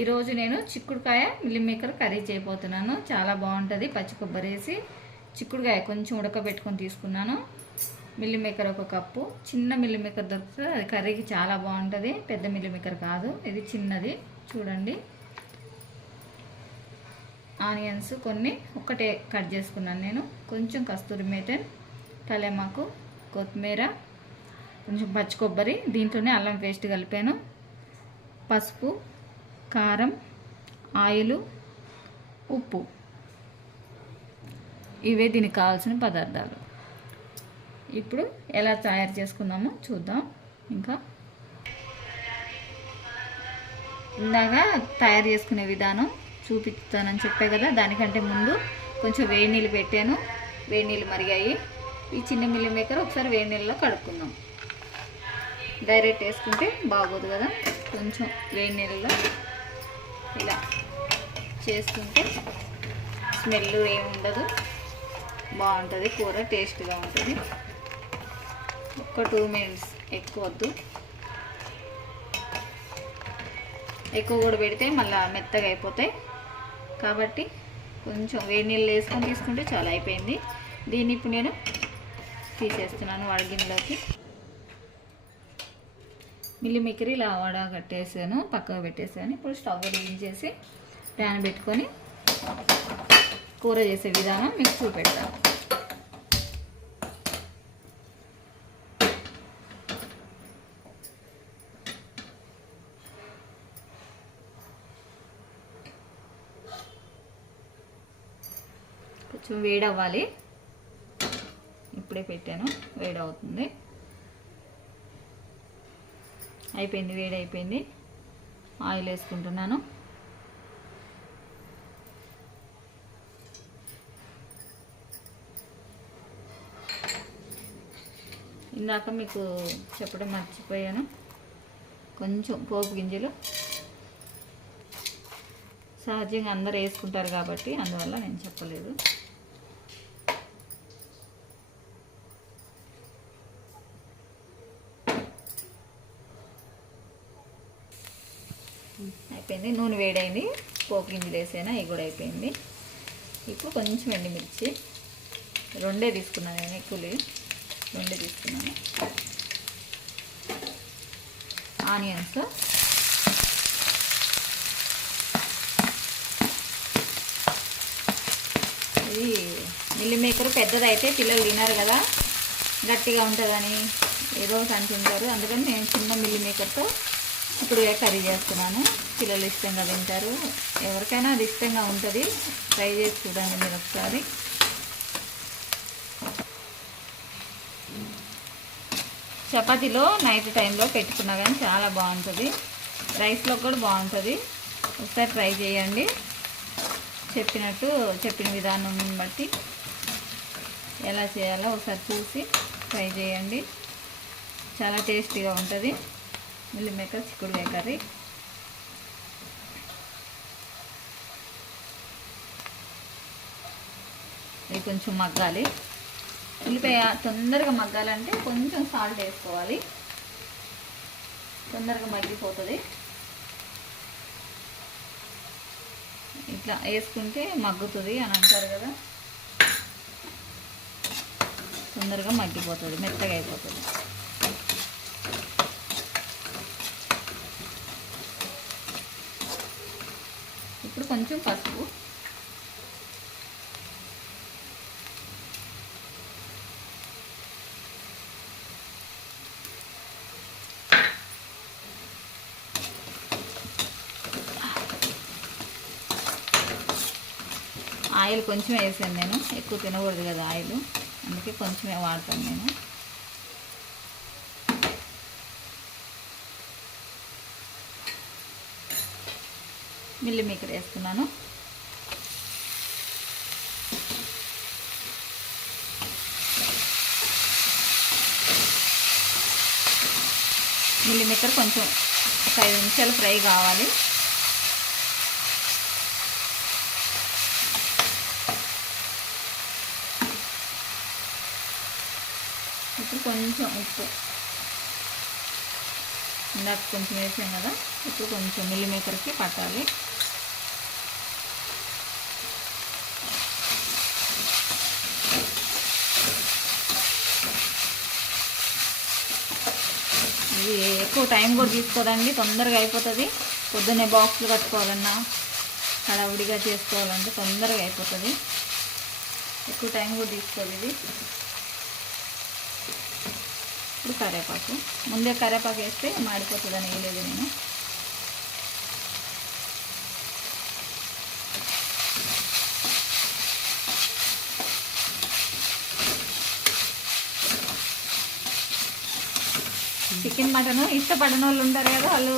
ఈరోజు నేను చిక్కుడుకాయ మిల్ మేకర్ కర్రీ చేయబోతున్నాను. చాలా బాగుంటుంది. పచ్చి కొబ్బరి వేసి చిక్కుడుకాయ కొంచెం ఉడకబెట్టుకొని తీసుకున్నాను. Meal maker 1 cup. చిన్న మిల్ మేకర్ దొరుకుతుంది, అది కర్రీకి చాలా బాగుంటుంది. పెద్ద మిల్ మేకర్ కాదు, ఇది చిన్నది. చూడండి, ఆనియన్స్ కొన్ని ఒక్కటే కట్ చేసుకున్నాను నేను. కొంచెం కస్తూరి మేతి, కలేమాకు, కొత్తిమీర, కొంచెం పచ్చి కొబ్బరి, దీంట్లోనే అల్లం పేస్ట్ కలిపాను, పసుపు, కారం, ఆయిల్, ఉప్పు. ఇవే దీనికి కావాల్సిన పదార్థాలు. ఇప్పుడు ఎలా తయారు చేసుకుందామో చూద్దాం. ఇంకా ఇందాక తయారు చేసుకునే విధానం చూపిస్తానని చెప్పే కదా, దానికంటే ముందు కొంచెం వేడి నీళ్ళు పెట్టాను. వేడి నీళ్ళు మరిగాయి. ఈ చిన్న మిల్ మేకర్ ఒకసారి వేడి నీళ్ళలో కడుక్కుందాం. డైరెక్ట్ వేసుకుంటే బాగోదు కదా, కొంచెం వేడి నీళ్ళలో ఇలా చేసుకుంటే స్మెల్ ఏమి ఉండదు, బాగుంటుంది. కూర టేస్ట్గా ఉంటుంది. ఒక 2 మినిట్స్, ఎక్కువ వద్దు. ఎక్కువ కూడా పెడితే మళ్ళీ మెత్తగా అయిపోతాయి కాబట్టి కొంచెం వేడి నీళ్ళు వేసుకొని తీసుకుంటే చాలా. అయిపోయింది. దీన్ని ఇప్పుడు నేను తీసేస్తున్నాను వడగిన్నెలోకి. మిల్ మేకర్ ఇలా వడగట్టేసాను, పక్కకు పెట్టేసాను. ఇప్పుడు స్టవ్ వెలిగించేసి ప్యాన్ పెట్టుకొని కూర చేసే విధానం మీకు చూపెడతాను. కొంచెం వేడి అవ్వాలి. ఇప్పుడే పెట్టాను, వేడి అవుతుంది. అయిపోయింది, వేడి అయిపోయింది. ఆయిల్ వేసుకుంటున్నాను. ఇందాక మీకు చెప్పడం మర్చిపోయాను, కొంచెం పోపు గింజలు. సహజంగా అందరూ వేసుకుంటారు కాబట్టి అందువల్ల నేను చెప్పలేదు. అయిపోయింది. నూనె వేడైంది, పోపు గింజలు వేసాను, అవి కూడా అయిపోయింది. ఇప్పుడు కొంచెం ఎండుమిర్చి, 2 తీసుకున్నాను నేను, ఎక్కువ 2 తీసుకున్నాను. ఆనియన్స్, ఇది మిల్ మేకర్ పెద్దదైతే పిల్లలు తినరు కదా, గట్టిగా ఉంటుందని ఏదో ఒకటి అంటుంటారు. అందుకని నేను చిన్న మిల్ మేకర్తో ఇప్పుడు కర్రీ చేస్తున్నాను. పిల్లలు ఇష్టంగా తింటారు. ఎవరికైనా అది ఇష్టంగా ఉంటుంది. ట్రై చేసి చూడండి మీరు ఒకసారి. చపాతీలో నైట్ టైంలో పెట్టుకున్నా కానీ చాలా బాగుంటుంది. రైస్లో కూడా బాగుంటుంది. ఒకసారి ట్రై చేయండి. చెప్పిన విధానం బట్టి ఎలా చేయాలో ఒకసారి చూసి ట్రై చేయండి. చాలా టేస్టీగా ఉంటుంది మిల్ మేకర్ చిక్కుడుకాయ కర్రీ. ఇది కొంచెం మగ్గాలి. ఉల్లిపాయ తొందరగా మగ్గాలంటే కొంచెం సాల్ట్ వేసుకోవాలి, తొందరగా మగ్గిపోతుంది. ఇట్లా వేసుకుంటే మగ్గుతుంది అని అంటారు కదా, తొందరగా మగ్గిపోతుంది, మెత్తగా అయిపోతుంది. ఇప్పుడు కొంచెం పసుపు, ఆయిల్ కొంచెం వేసాను నేను, ఎక్కువ తినకూడదు కదా ఆయిల్, అందుకే కొంచెమే వాడతాను నేను. మిల్ మేకర్ వేస్తున్నాను. మిల్ మేకర్ కొంచెం ఒక 5 నిమిషాలు ఫ్రై కావాలి. ఇప్పుడు కొంచెం ఉప్పు, ఇందాక కొంచెం వేసాం కదా, ఇప్పుడు కొంచెం మిల్ మేకర్కి పట్టాలి. ఇది ఎక్కువ టైం కూడా తీసుకోదండి, తొందరగా అయిపోతుంది. పొద్దున్నే బాక్సులు కట్టుకోవాలన్నా హడావుడిగా చేసుకోవాలంటే తొందరగా అయిపోతుంది, ఎక్కువ టైం కూడా తీసుకోదు ఇది. ఇప్పుడు కరివేపాకు, ముందే కరివేపాకు వేస్తే మాడిపోతుందని వేయలేదు నేను. చికెన్ మటన్ ఇష్టపడని వాళ్ళు ఉంటారు కదా, వాళ్ళు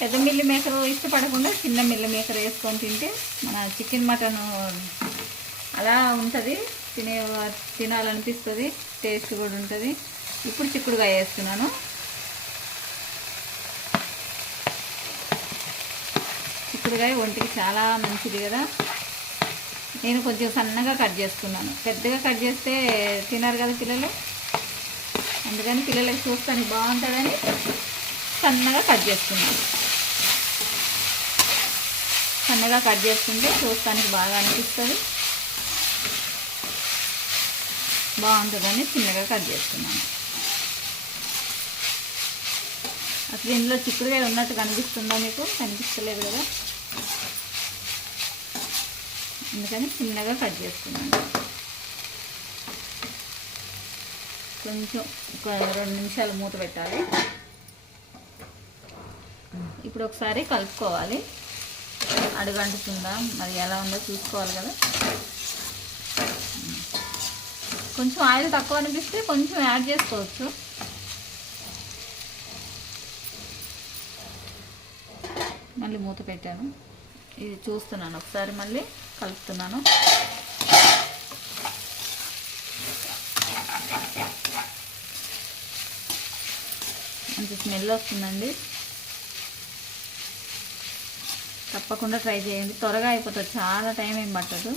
పెద్ద మిల్లి మేకర్ ఇష్టపడకుండా చిన్న మిల్లి మేకర్ వేసుకొని తింటే మన చికెన్ మటన్ అలా ఉంటుంది, తినాలనిపిస్తుంది, టేస్ట్ కూడా ఉంటుంది. ఇప్పుడు చిక్కుడుకాయ వేస్తున్నాను. చిక్కుడుకాయ ఒంటికి చాలా మంచిది కదా. నేను కొంచెం సన్నగా కట్ చేసుకున్నాను, పెద్దగా కట్ చేస్తే తినరు కదా పిల్లలు, అందుకని పిల్లలకి చూస్తానికి బాగుంటుందని సన్నగా కట్ చేసుకున్నాను. సన్నగా కట్ చేసుకుంటే చూస్తానికి బాగా అనిపిస్తుంది, బాగుంటుందని చిన్నగా కట్ చేసుకున్నాను. అసలు ఇందులో చిక్కుడుకాయ ఉన్నట్టు కనిపిస్తుందా మీకు? కనిపిస్తలేదు కదా, అందుకని చిన్నగా కట్ చేసుకున్నాను. కొంచెం ఒక 2 నిమిషాలు మూత పెట్టాలి. ఇప్పుడు ఒకసారి కలుపుకోవాలి, అడుగంటుతుందా మరి ఎలా ఉందో చూసుకోవాలి కదా. కొంచెం ఆయిల్ తక్కువ అనిపిస్తే కొంచెం యాడ్ చేసుకోవచ్చు. మళ్ళీ మూత పెట్టాను, ఇది చూస్తున్నాను, ఒకసారి మళ్ళీ కలుపుతున్నాను. మంచి స్మెల్ వస్తుందండి, తప్పకుండా ట్రై చేయండి. త్వరగా అయిపోతుంది, చాలా టైం ఏం పట్టదు,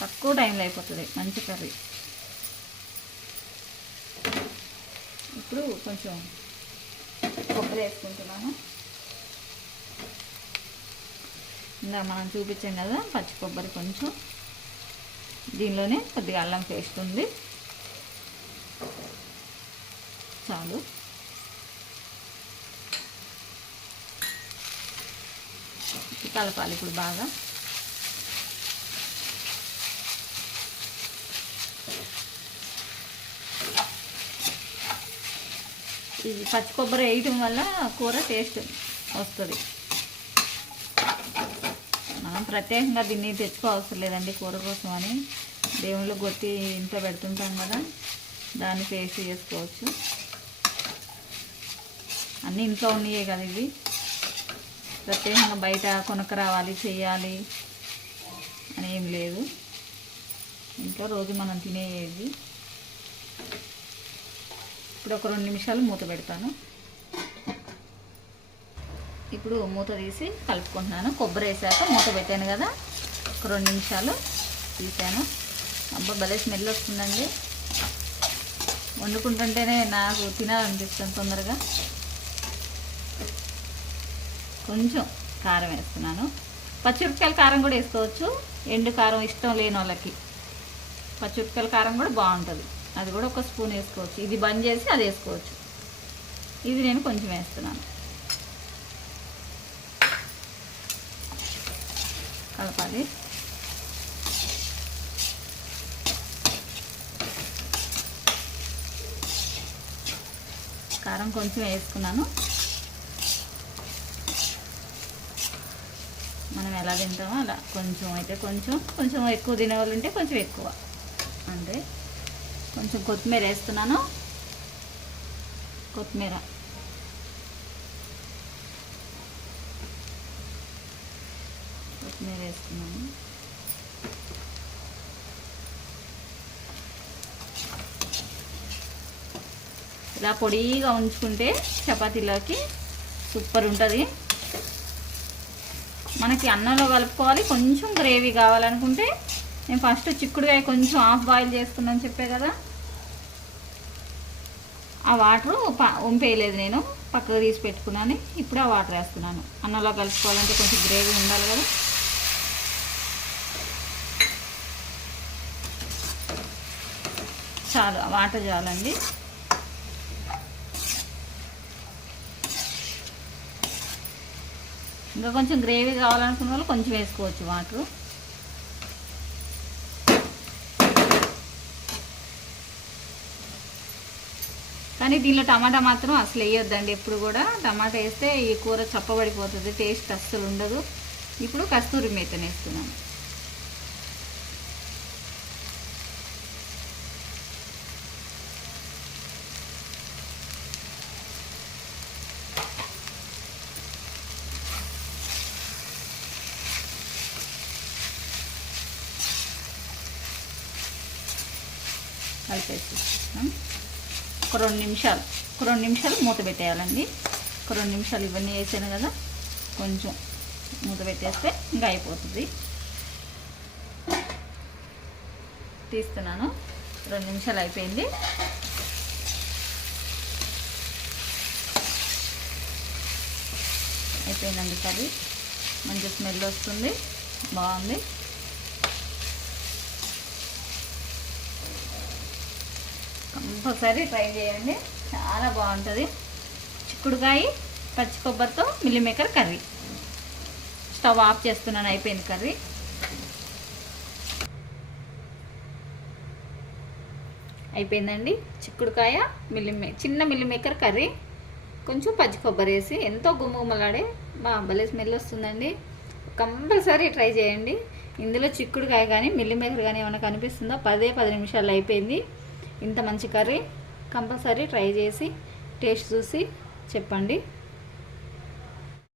తక్కువ టైంలో అయిపోతుంది మంచి కర్రీ. ఇప్పుడు కొంచెం కొబ్బరి వేసుకుంటున్నాను. ఇంకా మనం చూపించాం కదా పచ్చి కొబ్బరి కొంచెం, దీనిలోనే కొద్దిగా అల్లం పేస్ట్ ఉంది, చాలు. కలపాలి ఇప్పుడు బాగా. ఇది పచ్చి కొబ్బరి వేయటం వల్ల కూర టేస్ట్ వస్తుంది. మనం ప్రత్యేకంగా దీన్ని తెచ్చుకోవసరం లేదండి కూర కోసం అని, దేవుళ్ళు కొట్టి ఇంట్లో పెడుతుంటాం కదా, దాన్ని పేస్ట్ చేసుకోవచ్చు. అన్నీ ఇంట్లో ఉన్నాయే కదా, ఇవి ప్రత్యేకంగా బయట కొనక రావాలి చేయాలి అని ఏం లేదు, ఇంట్లో రోజు మనం తినేది. ఇప్పుడు ఒక 2 నిమిషాలు మూత పెడతాను. ఇప్పుడు మూత తీసి కలుపుకుంటున్నాను. కొబ్బరి వేసాక మూత పెట్టాను కదా, ఒక 2 నిమిషాలు తీసాను. అబ్బా భలే స్మెల్ వస్తుందండి, వండుకుంటుంటేనే నాకు తినాలనిపిస్తుంది తొందరగా. కొంచెం కారం వేస్తున్నాను, పచ్చిమిరపకాయల కారం కూడా వేసుకోవచ్చు, ఎండు కారం ఇష్టం లేని వాళ్ళకి పచ్చిమిరపకాయల కారం కూడా బాగుంటుంది, అది కూడా ఒక స్పూన్ వేసుకోవచ్చు. ఇది బంద్ చేసి అది వేసుకోవచ్చు, ఇది నేను కొంచెం వేస్తున్నాను. కలపాలి. కారం కొంచెం వేసుకున్నాను, మనం ఎలా తింటామో అలా. కొంచెం అయితే కొంచెం ఎక్కువ తినేవాళ్ళు ఉంటే కొంచెం ఎక్కువ, అంటే కొంచెం కొత్తిమీర వేస్తున్నాను. కొత్తిమీర వేస్తున్నాను. ఇలా పొడిగా ఉంచుకుంటే చపాతీలోకి సూపర్ ఉంటుంది. మనకి అన్నంలో కలుపుకోవాలి. కొంచెం గ్రేవీ కావాలనుకుంటే నేను ఫస్ట్ చిక్కుడుకాయ కొంచెం హాఫ్ బాయిల్ చేసుకున్నాను చెప్పే కదా, ఆ వాటరు వంపేయలేదు నేను, పక్కకు తీసి పెట్టుకున్నాను. ఇప్పుడు ఆ వాటర్ వేస్తున్నాను. అన్నంలో కలుపుకోవాలంటే కొంచెం గ్రేవీ ఉండాలి కదా. చాలు, వాటర్ చాలండి. ఇంకా కొంచెం గ్రేవీ కావాలనుకున్న వాళ్ళు కొంచెం వేసుకోవచ్చు వాటర్. కానీ దీనిలో టమాటా మాత్రం అసలు వేయొద్దండి ఎప్పుడు కూడా. టమాటా వేస్తే ఈ కూర చప్పబడిపోతుంది, టేస్ట్ అస్సలు ఉండదు. ఇప్పుడు కస్తూరి మేతని వేస్తున్నాను. కలిపేస్తున్నాం. ఒక 2 నిమిషాలు మూత పెట్టేయాలండి. ఒక 2 నిమిషాలు ఇవన్నీ వేసాను కదా, కొంచెం మూత పెట్టేస్తే ఇంకా అయిపోతుంది. తీస్తున్నాను. 2 నిమిషాలు అయిపోయింది. అయిపోయిందండి కర్రీ. మంచి స్మెల్ వస్తుంది, బాగుంది. కంపల్సరీ ట్రై చేయండి, చాలా బాగుంటుంది. చిక్కుడుకాయ పచ్చి కొబ్బరితో meal maker curry. Stove off చేస్తున్నాను, అయిపోయింది కర్రీ. అయిపోయిందండి చిక్కుడుకాయ చిన్న మిల్ మేకర్ కర్రీ. కొంచెం పచ్చి కొబ్బరి వేసి ఎంతో గుమ్మగుమ్మలాడే భలే స్మెల్ వస్తుందండి. కంపల్సరీ ట్రై చేయండి. ఇందులో చిక్కుడుకాయ కానీ మిల్ మేకర్ కానీ ఏమైనా కనిపిస్తుందో 10 నిమిషాలు అయిపోయింది. ఇంత మంచి కర్రీ కంపల్సరీ ట్రై చేసి టేస్ట్ చూసి చెప్పండి.